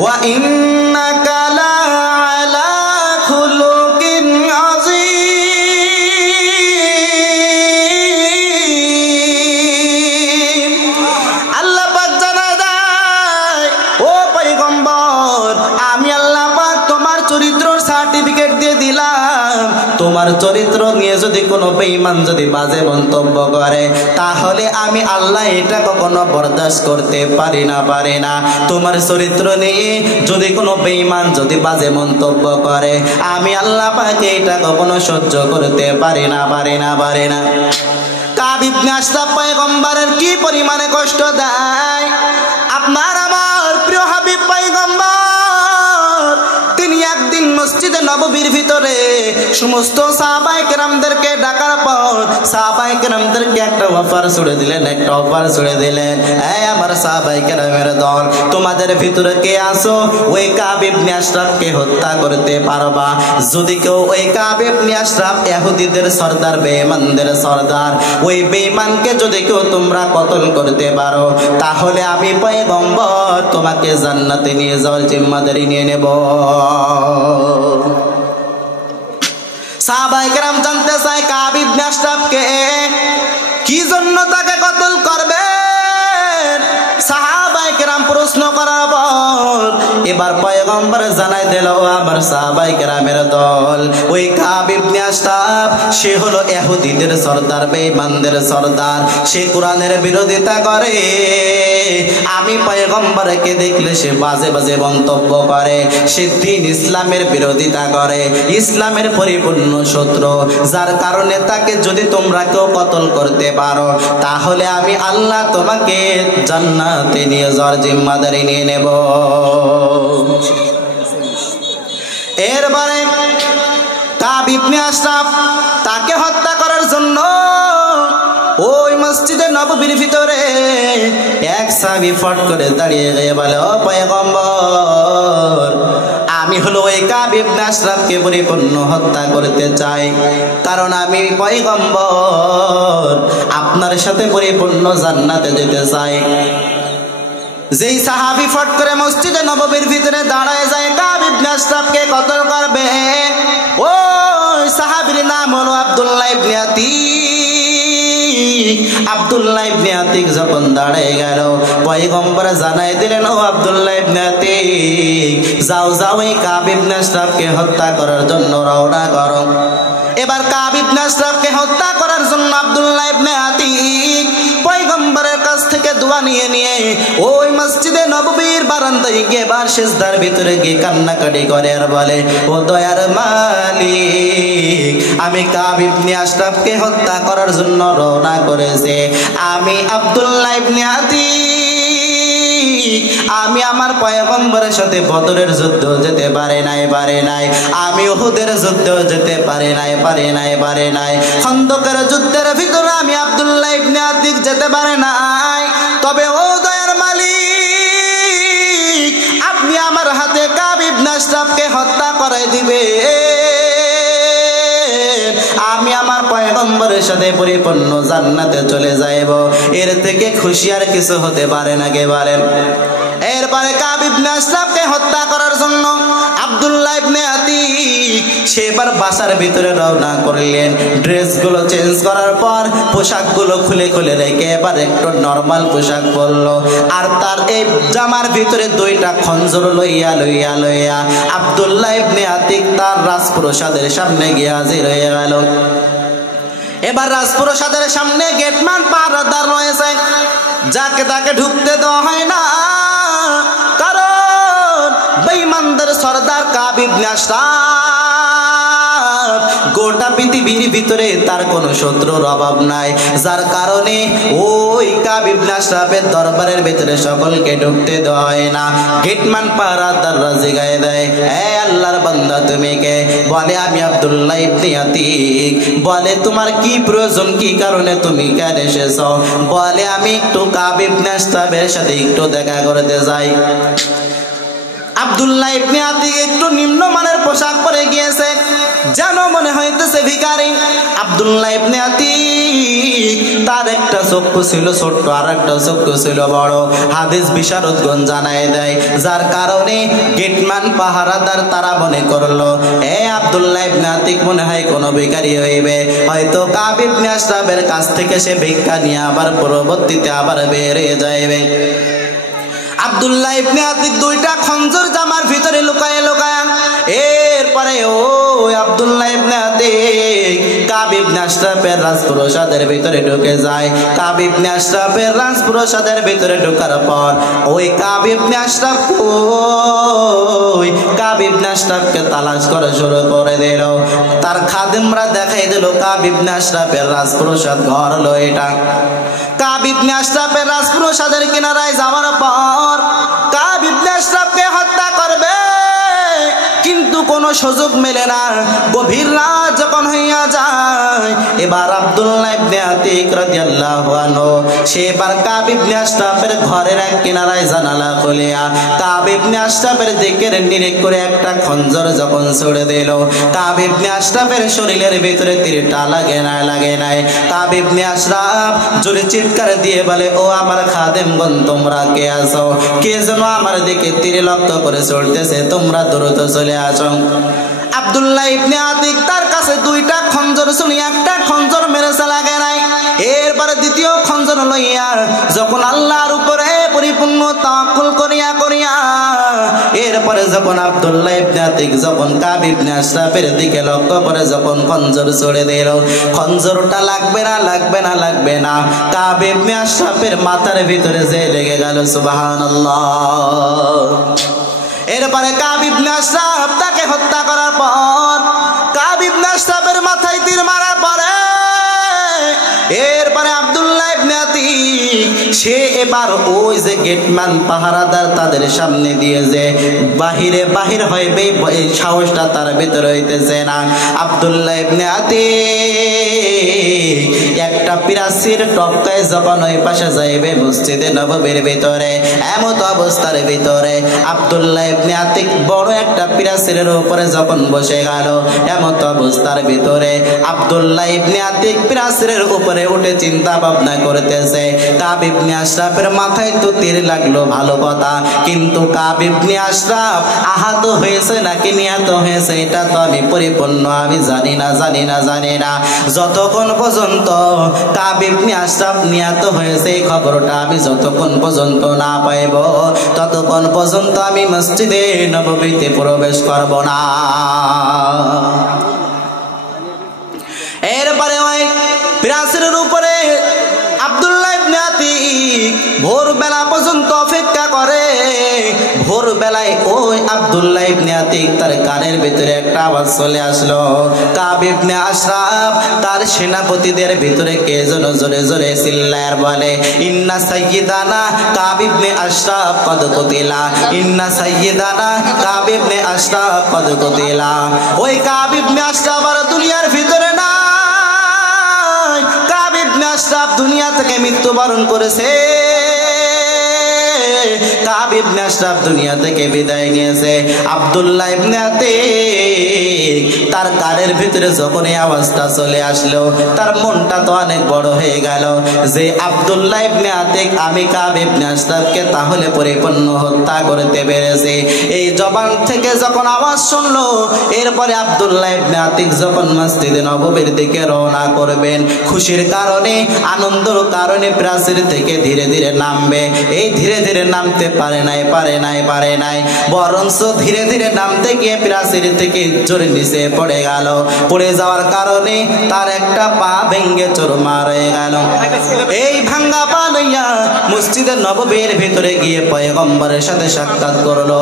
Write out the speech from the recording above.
ওয়া ইন্নাকা লা আলা খুলুকিন আযীম। আল্লাহ পাক জানায় দেয়, ও পয়গম্বর, আমি আল্লাহ পাক তোমার চরিত্রের সার্টিফিকেট দিয়ে দিলাম। তোমার চরিত্র নিয়ে যদি কোনো বেঈমান যদি বাজে মন্তব্য করে, তাহলে আমি আল্লাহ এটা কখনো বরদাস্ত করতে পারি না। তোমার চরিত্র নিয়ে যদি কোনো বেঈমান যদি বাজে মন্তব্য করে, আমি আল্লাহ পাকে এটা কখনো সহ্য করতে পারি না। কাব ইবনে আশরাফ পয়গম্বরের কি পরিমাণে কষ্ট দেয়। আপনার আমার প্রিয় হাবিব পয়গম্বর, তিনি একদিন মসজিদে নববীর ভিতরে সমস্ত সাহাবায়ে কেরামদেরকে ডাকার পর সাহাবায়ে কেরামদেরকে একটা অফার ছুড়ে দিলেন। এই আমার সাহাবায়ে কেরামের দল, তোমাদের ভিতরে কে আসো ওই কাব ইবনে আশরাফকে হত্যা করতে পারবা? যদি কেউ ওই কাব ইবনে আশরাফ ইহুদিদের সরদার, বেঈমানদের সরদার, ওই বেঈমানকে যদি কেউ তোমরা কতল করতে পারো, তাহলে আমি পয়গম্বর তোমাকে জান্নাতে নিয়ে যাওয়ার জিম্মাদারি নিয়ে নেব। সাহাবায়ে কেরাম জানতে চায় কাব ইবনে আশরাফকে কি জন্য তাকে কতল করবেন। সাহাবায়ে কেরাম প্রশ্ন করার পর এবার পয়গম্বর জানাই দিল, আমার সাহাবায়ে কেরামের দল, ওই কাব ইবনে আশরাফ সে হলো ইহুদিদের সরদার, বেঈমানদের সরদার। সে কোরআনের বিরোধিতা করে। আমি পয়গম্বরকে দেখলে সে বাজে মন্তব্য করে। সে দ্বীন ইসলামের বিরোধিতা করে, ইসলামের পরিপূর্ণ শত্রু। যার কারণে তাকে যদি তোমরা কেউ কতল করতে পারো, তাহলে আমি আল্লাহ তোমাকে জান্নাতে নিয়ে যাওয়ার জিম্মাদারি নিয়ে নেব। এরপরে কাব ইবনে আশরাফ তাকে হত্যা করার জন্য ওই মসজিদে নববীর ভিতরে এক সাহাবী ফট করে দাঁড়িয়ে গিয়ে বলে, ও পয়গম্বর, আমি হলো ওই কাব ইবনে আশরাফকে পরিপূর্ণ হত্যা করতে চাই, কারণ আমি পয়গম্বর আপনার সাথে পরিপূর্ণ জান্নাতে যেতে চাই। যেই সাহাবী ফট করে মসজিদে নববীর ভিতরে দাঁড়ায় যায় কাব ইবনে আশরাফকে কতল করবে, ওই সাহাবীর নাম হলো আব্দুল্লাহ ইবনে আতিক। আব্দুল্লাহ ইবনে আতিক যখন দাঁড়ায় গেল, পয়গম্বর জানাই দিলেন, ও আব্দুল্লাহ ইবনে আতিক, যাও এই কাব ইবনে আশরাফকে হত্যা করার জন্য রওনা করো। এবার কাব ইবনে আশরাফকে হত্যা করার জন্য আব্দুল্লাহ ইবনে আতিক পয়গম্বরের কাছ থেকে দোয়া নিয়ে ওই মসজিদে নববীর বারান্দায় গিয়ে বার সিজদার ভিতরে গিয়ে কান্নাকাটি করে আর বলে, ও দয়ার মালিক, আমি কাব ইবনে আশরাফকে হত্যা করার জন্য রওনা করেছি। আমি আব্দুল্লাহ ইবনে আতিক, আমি আমার পয়গম্বরের সাথে বদরের যুদ্ধ যেতে পারে নাই। আমি উহুদের যুদ্ধ যেতে পারে নাই। খন্দকের যুদ্ধের ভিতরে আমি আব্দুল্লাহ ইবনে আতিক যেতে পারে নাই। তবে ও দয়ার মালিক, আপনি আমার হাতে কাব ইবনে আশরাফকে হত্যা করাই দিবে, আমি আমার পয়গম্বরের সাথে পরিপূর্ণ জান্নাতে চলে যাইব। এর থেকে খুশি আর কিছু হতে পারে না, কে বলেন? এরপরে কাব ইবনে আশরাফকে হত্যা করার জন্য আব্দুল্লাহ ইবনে আতিক সেবার বাসার ভিতরে রওনা করলেন। ড্রেসগুলো চেঞ্জ করার পর পোশাকগুলো খুলে রেখে এবার একটু নরমাল পোশাক পরলো। আর তার এই জামার ভিতরে দুইটা খঞ্জর লইয়া আব্দুল্লাহ ইবনে আতিক তার রাজপ্রসাদের সামনে গিয়ে হাজির হয়ে গেল। এবার রাজপ্রসাদের সামনে গেটম্যান পাহারাদার রয়েছে, যাকে তাকে ঢুকতে দেওয়া হয় না, কারণ বেঈমানদের সরদার কাব ইবনে আশরাফ গোটা পৃথিবীর ভিতরে তার কোনো শত্রুর অভাব নাই। যার কারণে ওই কাব ইবনে আশরাফের দরবারের ভিতরে সকলকে ঢুকতে দেওয়া হয় না। গেটম্যান পাহারাদার রাজি গায়ে দেয়, হে আল্লাহর বান্দা তুমি কে? বলে আমি আব্দুল্লাহ ইবনে আতিক। বলে তোমার কি প্রয়োজন, কি কারণে তুমি কেন এসেছো? বলে আমি একটু কাব ইবনে আশরাফের সাথে একটু দেখা করতে যাই। আব্দুল্লাহ ইবনে আতিক একটু নিম্নমানের পোশাক পরে গিয়েছে, যেন মনে হইতেছে ভিখারি। আব্দুল্লাহ ইবনে আতিক তার একটা চক্ষু ছিল ছোট্ট, আর একটা চক্ষু ছিল বড়। হাদিস বিশারদগণ জানায় দেয়, যার কারণে গেটম্যান পাহারাদার তারা মনে করলো আব্দুল্লাহ ইবনে আতিক মনে হয় কোনো ভিখারি হইবে, হয়তো কাব ইবনে আশরাফের কাছ থেকে সে ভিক্ষা নিয়ে আবার পরবর্তীতে আবার বের হয়ে যাইবে। আব্দুল্লাহ ইবনে আতিক দুইটা খঞ্জর জামার ভিতরে লুকায় লুকায়, এরপরে ও আব্দুল্লাহ ইবনে আতিক কাব ইবনে আশরাফের রাজপ্রাসাদের ভিতরে ঢুকে যায়। কাব ইবনে আশরাফের রাজপ্রাসাদের ভিতরে ঢোকার পর ওই কাব ইবনে আশরাফ কাব ইবনে আশরাফকে তালাশ করা শুরু করে দিল। তার খাদেমরা দেখাই দিল কাব ইবনে আশরাফের রাজপ্রাসাদ ঘর হলো এটা। কাব ইবনে আশরাফের রাজপ্রাসাদের কিনারায় যাওয়ার পর কাব ইবনে আশরাফকে হত্যা করবে, কিন্তু কোনো সুযোগ মেলে না। গভীর রাত যখন হইয়া যায়, এবার আব্দুল্লাহ ইবনে আতিক রাদিয়াল্লাহু আনহু সে এবার কাব ইবনে আশরাফের ঘরের এক কিনারায় জানালা খুলিয়া কাব ইবনে আশরাফের দিকে নিরেক করে একটা খঞ্জর যখন ছুড়ে দিল, কাব ইবনে আশরাফের শরীরের ভিতরে তীরটা লাগে নাই। কাব ইবনে আশরাফ জোরে চিৎকার দিয়ে বলে, ও আমার খাদেমগণ, তোমরা কে আছো? কে যেন আমার দিকে তীর লক্ষ্য করে চলতেছে, তোমরা দ্রুত চলে আসো। আব্দুল্লাহ ইবনে আতিক তার কাছে দুইটা খঞ্জর ছিল, একটা খঞ্জর মেরেছে লাগে নাই। এরপরে দ্বিতীয় খঞ্জর লইয়া যখন আল্লাহর উপরে পরিপূর্ণ তাওয়াক্কুল করিয়া এরপরে যখন আব্দুল্লাহ ইবনে আতিক যখন কাব ইবনে আশরাফের দিকে লক্ষ্য করে যখন খঞ্জর ছুড়ে দিল, খঞ্জরটা লাগবে না কাব ইবনে আশরাফের মাথার ভিতরে যে লেগে গেল। সুবহানাল্লাহ। এরপরে কাব ইবনে আশরাফ তাকে হত্যা করার পর কাব ইবনে আশরাফের মাথায় তীর মারা পড়ে। এরপরে আব্দুল্লাহ ইবনে আতিক সে এবার ওই যে গেটম্যান পাহারাদার তাদের সামনে দিয়ে যে বাহির হইবে, এই সাহসটা তার ভিতরে হইতেছে না। আব্দুল্লাহ ইবনে আতিক একটা পিরাসির টপকায় যখন ওই পাশে যাইবে মসজিদে নববীর ভিতরে, এমত অবস্থার ভিতরে আব্দুল্লাহ ইবনে আতিক বড় একটা পিরাসিরের উপরে যখন বসে গেল, এমত অবস্থার ভিতরে আব্দুল্লাহ ইবনে আতিক পিরাসিরের উপরে উঠে চিন্তা ভাবনা করতেছে, কাব ইবনে আশরাফের মাথায় তো তীর লাগলো ভালো কথা, কিন্তু কাব ইবনে আশরাফ আহত হয়েছে নাকি নিহত হয়েছে এটা তো আমি পরিপূর্ণ আমি জানি না। যতক্ষণ পর্যন্ত কাব ইবনে আশরাফ নিহত হয়েছে এই খবরটা আমি যতক্ষণ পর্যন্ত না পাইব, ততক্ষণ পর্যন্ত আমি মসজিদে নববীতে প্রবেশ করব না। এরপরে ওই পিরাসিরের উপরে আব্দুল্লাহ ইবনে আতিক ভোরবেলা পর্যন্ত অপেক্ষা করে। ভোরবেলায় ওই আব্দুল্লাহ ইবনে আতিক তার কানের ভিতরে একটা আওয়াজ চলে আসলো, কাব ইবনে আশরাফ তার সেনাপতিদের ভিতরে কে যেন জোরে জোরে চিল্লায় বলে, ইন্না সাইয়্যিদানা কাব ইবনে আশরাফ কদ কুতিলা, ইন্না সাইয়্যিদানা কাব ইবনে আশরাফ কদ কুতিলা। ওই কাব ইবনে আশরাফ আর দুনিয়ার ভিতরে না, কাব ইবনে আশরাফ দুনিয়া থেকে মৃত্যুবরণ করেছে। কাব ইবনে আশরাফ দুনিয়া থেকে বিদায় নিয়েছে। আব্দুল্লাহ ইবনে আতিক তার কানের ভিতরে যখন এই আওয়াজটা চলে আসলো, তার মনটা তো অনেক বড় হয়ে গেল যে আব্দুল্লাহ ইবনে আতিক আমি কাব ইবনে আশরাফকে তাহলে পরিপূর্ণ হত্যা করতে পেরেছি। এই জবান থেকে যখন আওয়াজ শুনলো, এরপরে আব্দুল্লাহ ইবনে আতিক যখন মসজিদে নববীর দিকে রওনা করবেন, খুশির কারণে আনন্দের কারণে প্রাচীর থেকে ধীরে ধীরে নামবে। এই ধীরে ধীরে নামতে পারে নাই, বরঞ্চ ধীরে ধীরে নামতে গিয়ে প্রাচীর থেকে জোরে নিচে পড়ে গেল। পড়ে যাওয়ার কারণে তার একটা পা ভেঙে চুরমার হয়ে গেল। এই ভাঙ্গা পা লইয়া মসজিদের নববীর ভিতরে গিয়ে পয়গম্বরের সাথে সাক্ষাৎ করলো।